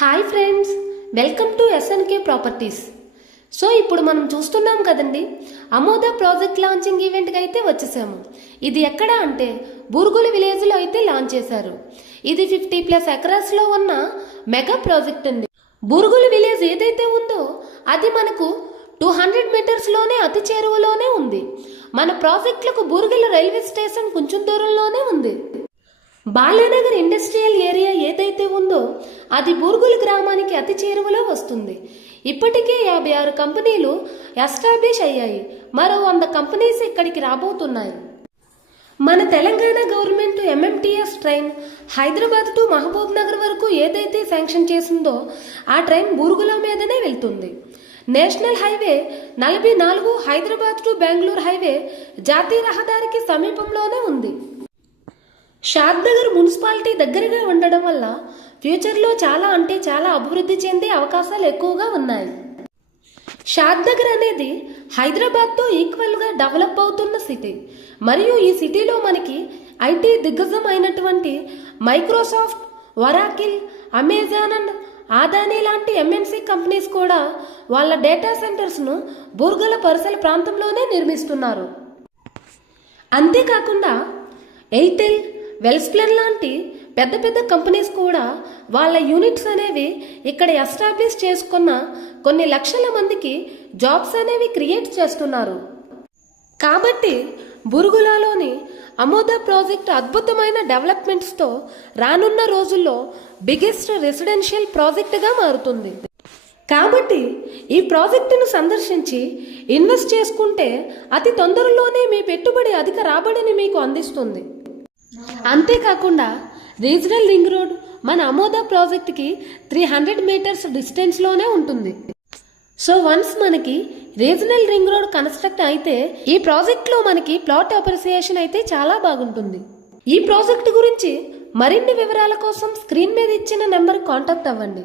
Hi friends, welcome to SNK properties. So ఇప్పుడు మనం చూస్తున్నాం కదండి, అమోద ప్రాజెక్ట్ లాంచింగ్ ఈవెంట్కి అయితే వచ్చేసాము. ఇది ఎక్కడ అంటే బూర్గులు విలేజ్లో అయితే లాంచ్ చేశారు. ఇది 50+ ఎకరాస్లో ఉన్న మెగా ప్రాజెక్ట్ అండి. బూర్గులు విలేజ్ ఏదైతే ఉందో అది మనకు 200 మీటర్స్లోనే అతి చేరువలోనే ఉంది. మన ప్రాజెక్టులకు బూర్గుల రైల్వే స్టేషన్ కొంచెం దూరంలోనే ఉంది. బాలానగర్ ఇండస్ట్రియల్ ఏరియా ఏదైతే ఉందో అది బూర్గుల గ్రామానికి అతి చేరువలో వస్తుంది. ఇప్పటికే 56 కంపెనీలు ఎస్టాబ్లిష్ అయ్యాయి. మరో 100 కంపెనీస్ ఇక్కడికి రాబోతున్నాయి. మన Telangana government MMTS train Hyderabad to Mahbubnagar వరకు ఏదైతే శాంక్షన్ చేసిందో ఆ ట్రైన్ బూర్గుల మీదనే వెళ్తుంది. National highway 44 Hyderabad to Bengaluru highway జాతీయ రహదారికి సమీపంలోనే ఉంది. షాద్నగర్ మున్సిపాలిటీ దగ్గరగా ఉండడం వల్ల ఫ్యూచర్లో చాలా అభివృద్ధి చెందే అవకాశాలు ఎక్కువగా ఉన్నాయి. షాద్నగర్ అనేది హైదరాబాద్తో ఈక్వల్గా డెవలప్ అవుతున్న సిటీ. మరియు ఈ సిటీలో మనకి IT దిగ్గజం అయినటువంటి Microsoft, Oracle, Amazon and Adani లాంటి MNC కంపెనీస్ కూడా వాళ్ళ డేటా సెంటర్స్ను బూర్గుల పరిసర ప్రాంతంలోనే నిర్మిస్తున్నారు. అంతేకాకుండా ఎయిర్టెల్, వెల్స్ప్లెన్ లాంటి పెద్ద కంపెనీస్ కూడా వాళ్ళ యూనిట్స్ అనేవి ఇక్కడ ఎస్టాబ్లిష్ చేసుకున్న కొన్ని లక్షల మందికి జాబ్స్ అనేవి క్రియేట్ చేస్తున్నారు. కాబట్టి బూర్గులలోని అమోద ప్రాజెక్ట్ అద్భుతమైన డెవలప్మెంట్స్తో రానున్న రోజుల్లో బిగ్గెస్ట్ రెసిడెన్షియల్ ప్రాజెక్టుగా మారుతుంది. కాబట్టి ఈ ప్రాజెక్టును సందర్శించి ఇన్వెస్ట్ చేసుకుంటే అతి తొందరలోనే మీ పెట్టుబడి అధిక రాబడిని మీకు అందిస్తుంది. అంతేకాకుండా రీజనల్ రింగ్ రోడ్ మన అమోద ప్రాజెక్ట్కి 300 మీటర్స్ డిస్టెన్స్లోనే ఉంటుంది. సో వన్స్ మనకి రీజనల్ రింగ్ రోడ్ కన్స్ట్రక్ట్ అయితే ఈ ప్రాజెక్ట్లో మనకి ప్లాట్ అప్రిసియేషన్ అయితే చాలా బాగుంటుంది. ఈ ప్రాజెక్ట్ గురించి మరిన్ని వివరాల కోసం స్క్రీన్ మీద ఇచ్చిన నెంబర్ కాంటాక్ట్ అవ్వండి.